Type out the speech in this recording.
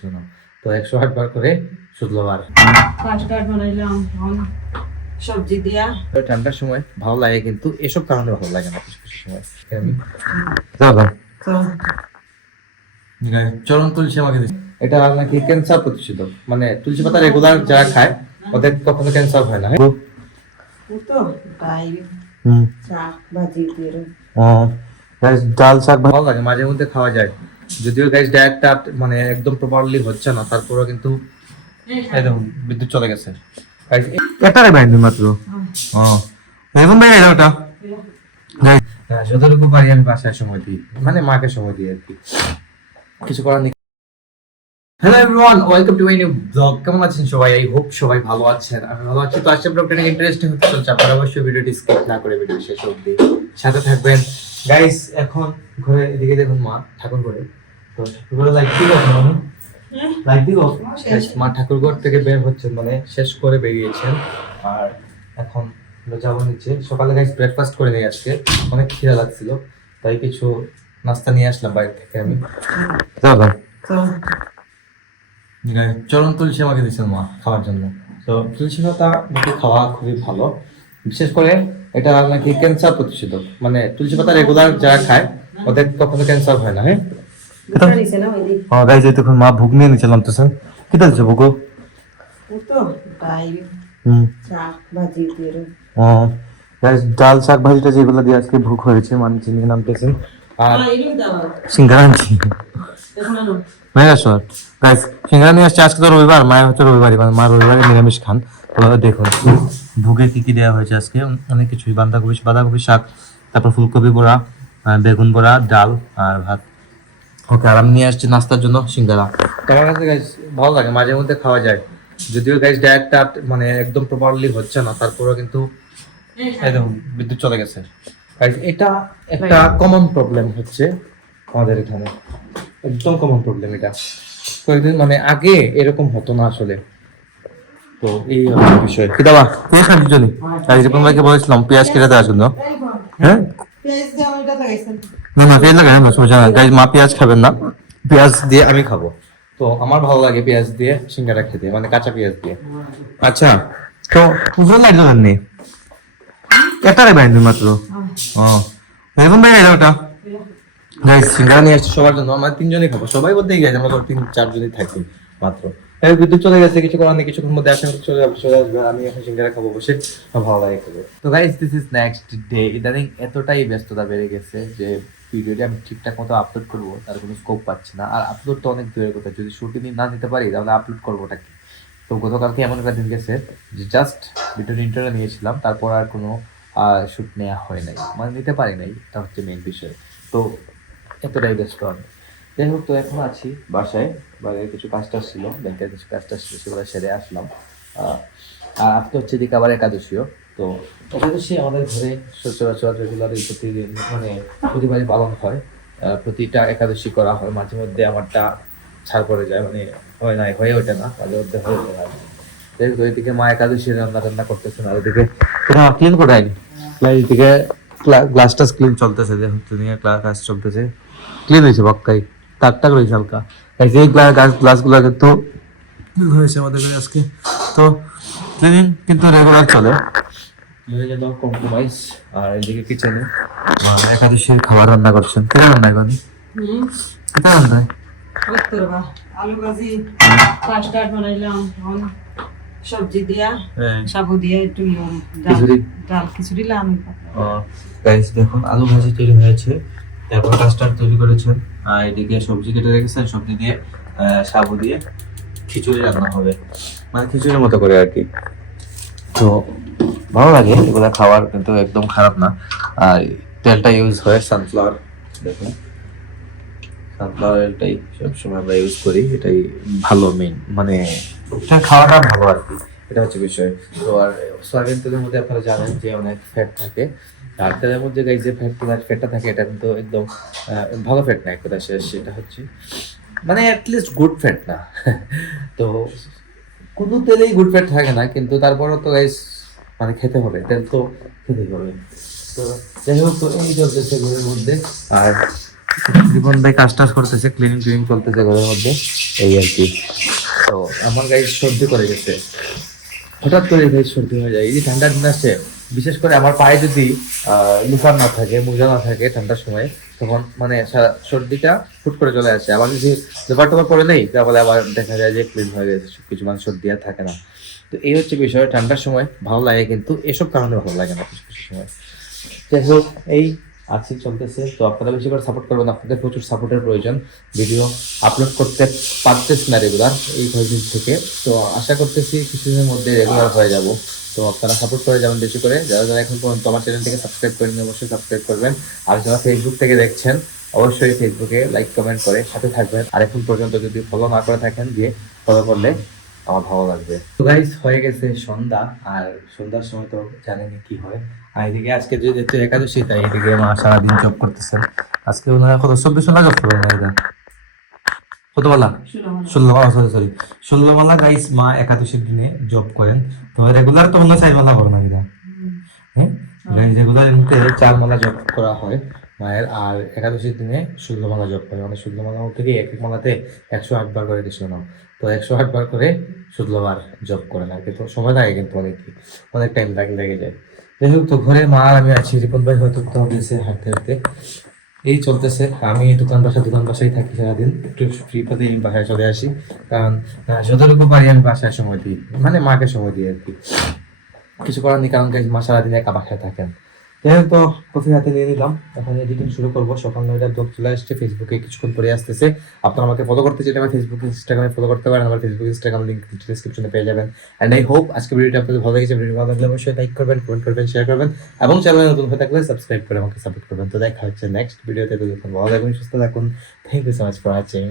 শোনো, তো 108 বার করে 16 বার কাঠকাঠ বানাইলাম এখন সবজি দিয়া। ঠান্ডার সময় ভালো লাগে, কিন্তু এসব কারণে ভালো লাগে না কিছু কিছু সময়। আমি তো চরণ তুলসী আমাকে দিচ্ছে, এটা নাকি ক্যান্সার প্রতিষেধক। মানে তুলসী পাতা রেগুলার যারা খায় ওদের কখনো ক্যান্সার হয় না। তো তাই শাক ভাজি দিয়ে ডাল শাক ভালো লাগে, মাঝে মধ্যে খাওয়া যায়। যদিও গাইস ডায়েটটা মানে একদম প্রপারলি হচ্ছে না, তারপরেও কিন্তু এই দেখুন বিদ্যুৎ চলে গেছে। এটারে বাইন্ড মাত্র এখন ভাই ওটা হ্যাঁ, যতটুকু পারি আমি বাসায় সময় দিই, মানে মাকে সময় দিই আর কি, কিছু করার নেই। Hello everyone, welcome to my new blog. কেমন আছেন সবাই? আই হোপ সবাই ভালো আছেন। আমি ভালো আছি। তো আজকে ব্লগটা অনেক ইন্টারেস্টিং হতে চলছে, আপনারা অবশ্যই ভিডিওটি স্কিপ না করে ভিডিও শেষ অবধি সাথে থাকবেন। গাইস এখন ঘরে এদিকে দেখুন মা ঠাকুর করে, তো ঠাকুর লাইক দিব মানে লাইক দিব। মা ঠাকুর ঘর থেকে বের হচ্ছেন, মানে শেষ করে বেরিয়েছেন, আর এখন আমরা যাবো নিচে। সকালে গাইস ব্রেকফাস্ট করে নিয়ে আজকে অনেক খিদা লাগছিল, তাই কিছু নাস্তা নিয়ে আসলাম বাইরে থেকে আমি। যাবো চরণ তুলসী আমাকে দিয়েছেন মা খাওয়ার জন্য। তো তুলসী পাতা নাকি খাওয়া খুবই ভালো, বিশেষ করে এটা নাকি ক্যান্সার প্রতিষেধক। মানে তুলসী পাতা রেগুলার যারা খায় ওদের কখনো ক্যান্সার হয় না। হ্যাঁ গাইজ তখন মা ভোগ নিয়ে নিয়েছিলাম তো স্যার কি দিচ্ছে ভোগ? তো তাই শাক ভাজি দিয়ে ডাল শাক ভাজিটা যেগুলো দিয়ে আজকে ভোগ হয়েছে, মানে চিনি নামতেছে আর এগুলো দাও সিঙ্গারা আনছি। এখন আনো মেগাশোর গাইস সিঙ্গারা নিয়ে আসছে। আজকে তো রবিবার, মায়ের হচ্ছে রবিবারই, মানে মা রবিবারে নিরামিষ খান। তো দেখুন ভোগে কি কি দেওয়া হয়েছে আজকে, অনেক কিছুই। বাঁধাকপি শাক, তারপর ফুলকপি বড়া, বেগুন বড়া, ডাল আর ভাত। ওকে, আর আমি নিয়ে আসছি নাস্তার জন্য সিঙ্গারা। আমার কাছে গাইস ভালো লাগে, মাঝে মধ্যে খাওয়া যায়। যদিও গাইস ডায়েটটা মানে একদম প্রপারলি হচ্ছে না, তারপরেও কিন্তু এই দেখুন বিদ্যুৎ চলে গেছে। গাইস এটা একটা কমন প্রবলেম হচ্ছে আমাদের এখানে, একদম কমন প্রবলেম এটা। কয়েকদিন মানে আগে এরকম হতো না আসলে। তো এই হচ্ছে বিষয়। কি দাবা পেঁয়াজ খাওয়ার জন্য আর রিপন ভাইকে বলেছিলাম পেঁয়াজ কেটে দেওয়ার জন্য। হ্যাঁ পেঁয়াজ দাও, এটা লাগাইছেন না না পেঁয়াজ লাগাই না, সমস্যা না গাইজ। মা পেঁয়াজ খাবেন না, পেঁয়াজ দিয়ে আমি খাবো। তো আমার ভালো লাগে পেঁয়াজ দিয়ে সিঙ্গারা খেতে, মানে কাঁচা পেঁয়াজ দিয়ে। আচ্ছা, তো পুজোর লাইট দোকান নেই, একটারে বাইন্ড মাত্র। রিপন ভাই ওটা গাইস সিঙ্গারা নিয়ে আসছি সবার জন্য। আমরা তিনজনই খাবো, সবাই বলতেই গেছে আমরা তো 3-4 জনই থাকি মাত্র। এই বিদ্যুৎ চলে গেছে, কিছু করার নেই, কিছুক্ষণ মধ্যে আশা করি চলে আসবে। আমি এখন সিঙ্গারা খাবো বসে, আমার ভালো লাগে খাবো। তো guys this is next day. ইদানিং এতটাই ব্যস্ততা বেড়ে গেছে যে ভিডিওটি আমি ঠিকঠাক মতো আপলোড করবো তার কোনো স্কোপ পাচ্ছি না। আর আপলোড তো অনেক দূরের কথা, যদি শুটিং না নিতে পারি তাহলে আপলোড করবোটা কি? তো গতকালকে এমন একটা দিন গেছে যে জাস্ট ভিডিওর ইন্টারভিউ নিয়েছিলাম, তারপর আর কোনো শুট নেওয়া হয় নাই, মানে নিতে পারি নাই। এটা হচ্ছে মেইন বিষয়। তো এতটাই ব্যস্ত আমি। যাই হোক, তো এখন আছি বাসায়, বাইরে কিছু কাজটা ছিল, ব্যাংকের কিছু কাজটা ছিল, সেগুলো সেরে আসলাম। আর আজকে হচ্ছে দিকে আবার একাদশীও। তো একাদশী আমাদের ঘরে সচরাচর রেগুলারই প্রতিদিন মানে প্রতিবারই পালন হয়। প্রতিটা একাদশী করা হয়, মাঝে মধ্যে আমারটা ছাড় পড়ে যায়, মানে হয় নাই, হয়ে ওঠে না, মাঝে মধ্যে হয়ে ওঠে না। যেহেতু এদিকে মা একাদশী রান্না টান্না করতেছেন, আর ওদিকে ক্লিন করে আইনি এদিকে গ্লাসটা ক্লিন চলতেছে, দেখুন ক্লাস চলতেছে, ক্লিন হয়েছে বক্কাই টাকটাক রয়েছে হালকা। এই যে গ্লাসগুলো কিন্তু হয়েছে আমাদের কাছে আজকে। তো ক্লিনিং কিন্তু রেগুলার চলে, কম্প্রোমাইজ। আর এদিকে কিচেনে একাদশীর খাবার রান্না করছেন। কেন রান্না করেন? কেন রান্না? আলু ভাজি কাঠকাঠ বানাইলাম এখন সবজি দিয়া সাবু দিয়া একটু ডাল খিচুড়ি লাম। গাইস দেখুন আলু ভাজি তৈরি হয়েছে, তারপর কাস্টার্ড তৈরি করেছেন, আর এদিকে সবজি কেটে রেখেছেন, সবজি দিয়ে সাবু দিয়ে খিচুড়ি রান্না হবে, মানে খিচুড়ির মতো করে আর কি। তো ভালো লাগে এগুলা খাবার, কিন্তু একদম খারাপ না। আর তেলটা ইউজ হয় সানফ্লাওয়ার, দেখুন সানফ্লাওয়ার অয়েলটাই সবসময় আমরা ইউজ করি, এটাই ভালো মেইন, মানে এটা খাওয়াটা ভালো আর কি, এটা হচ্ছে বিষয়। তো আর সয়াবিন তেলের মধ্যে আপনারা জানেন যে অনেক ফ্যাট থাকে, আর তেলের মধ্যে গাইস যে ফ্যাটটা থাকে এটা কিন্তু একদম ভালো ফ্যাট না, একটা শেষ, সেটা হচ্ছে মানে অ্যাটলিস্ট গুড ফ্যাট না। তো কোনো তেলেই গুড ফ্যাট থাকে না, কিন্তু তারপরও তো গাইস মানে খেতে হবে, তেল তো খেতেই হবে। তো যাই হোক, তো এই চলতেছে ঘরের মধ্যে। আর জীবন ভাই কাজ টাজ করতেছে, ক্লিনিং চলতেছে ঘরের মধ্যে, এই আর কি। তো আমার গায়ে সর্দি করে গেছে, হঠাৎ করে গায়ে সর্দি হয়ে যায়। এই যে ঠান্ডার দিন আসছে, বিশেষ করে আমার পায়ে যদি লুফার না থাকে, মোজা না থাকে ঠান্ডার সময়, তখন মানে সর্দিটা হুট করে চলে আসে। আবার যদি লোফার টোফার পরে নেই, তাহলে আবার দেখা যায় যে ক্লিন হয়ে গেছে সবকিছু, মানে সর্দি আর থাকে না। তো এই হচ্ছে বিষয়, ঠান্ডার সময় ভালো লাগে, কিন্তু এসব কারণে ভালো লাগে না কিছু কিছু সময়। যাই হোক, এই আছি, চলতেছে। তো আপনারা বেশি করে সাপোর্ট করবেন, আপনাদের প্রচুর সাপোর্টের প্রয়োজন। ভিডিও আপলোড করতে পারতেছি না রেগুলার এই কয়েকদিন থেকে, তো আশা করতেছি কিছুদিনের মধ্যে রেগুলার হয়ে যাব। তো আপনারা সাপোর্ট করে যাবেন বেশি করে। যারা যারা এখন পর্যন্ত আমার চ্যানেলটিকে সাবস্ক্রাইব করেন, অবশ্যই সাবস্ক্রাইব করবেন। আর যারা ফেসবুক থেকে দেখছেন, অবশ্যই ফেসবুকে লাইক কমেন্ট করে সাথে থাকবেন। আর এখন পর্যন্ত যদি ফলো না করে থাকেন, দিয়ে ফলো করলে আমার ভালো লাগবে। তো গাইস, হয়ে গেছে সন্ধ্যা, আর সন্ধ্যার সময় তো জানেনই কি হয়। আর এদিকে আজকে যেহেতু একাদশী, তাই এদিকে মা সারাদিন জব করতেছেন। আজকে ওনারা কত 24 জব করবেন না, এটা কতবেলা 16 সরি 16 গাইস, মা একাদশীর দিনে জব করেন। তো রেগুলার তো ওনারা 4 করেন না, এটা হ্যাঁ রেগুলার এমনিতে 4 জব করা হয় মায়ের। আর একাদশীর দিনে 16 জব করে, মানে 16 থেকে এক এক মালাতে 108 বার করে কিছু নাম। তো 108 বার করে 16 জব করেন আর কি। তো সময় লাগে কিন্তু অনেক টাইম লেগে যায়। যাই হোক, তো ঘরে মা আর আমি আছি, রিপন ভাই হয়তো কোথাও গেছে হাঁটতে হাঁটতে। এই চলতেছে। আমি দোকান বাসায় থাকি সারাদিন, একটু ফ্রি পেতে এই বাসায় চলে আসি, কারণ যতটুকু পারি আমি বাসায় সময় দিই, মানে মাকে সময় দিই আর কি। কিছু করার নেই, কারণ মা সারাদিন একা বাসায় থাকেন। যাই হোক, তো কফি হাতে নিয়ে নিলাম, এখন এডিটিং শুরু করবো। সকাল 9টার ব্লগ চলে আসছে, ফেসবুকে কিছুক্ষণ পরে আসতেছে। আপনারা আমাকে ফলো করতে চাইলে আমার ফেসবুক ইনস্টাগ্রামে ফলো করতে পারেন। আমার ফেসবুক ইনস্টাগ্রাম লিঙ্ক ডিসক্রিপশনে পেয়ে যাবেন। অ্যান্ড আই হোপ আজকে ভিডিওটা আপনাদের ভালো লেগেছে। ভিডিও ভালো লাগলে অবশ্যই লাইক করবেন, কমেন্ট করবেন, শেয়ার করবেন, এবং চ্যানেলে নতুন হয়ে থাকলে সাবস্ক্রাইব করে আমাকে সাপোর্ট করবেন। তো দেখা হচ্ছে নেক্সট ভিডিওতে। ততক্ষণ ভালো থাকুন, সুস্থ থাকুন। Thank you so much for watching.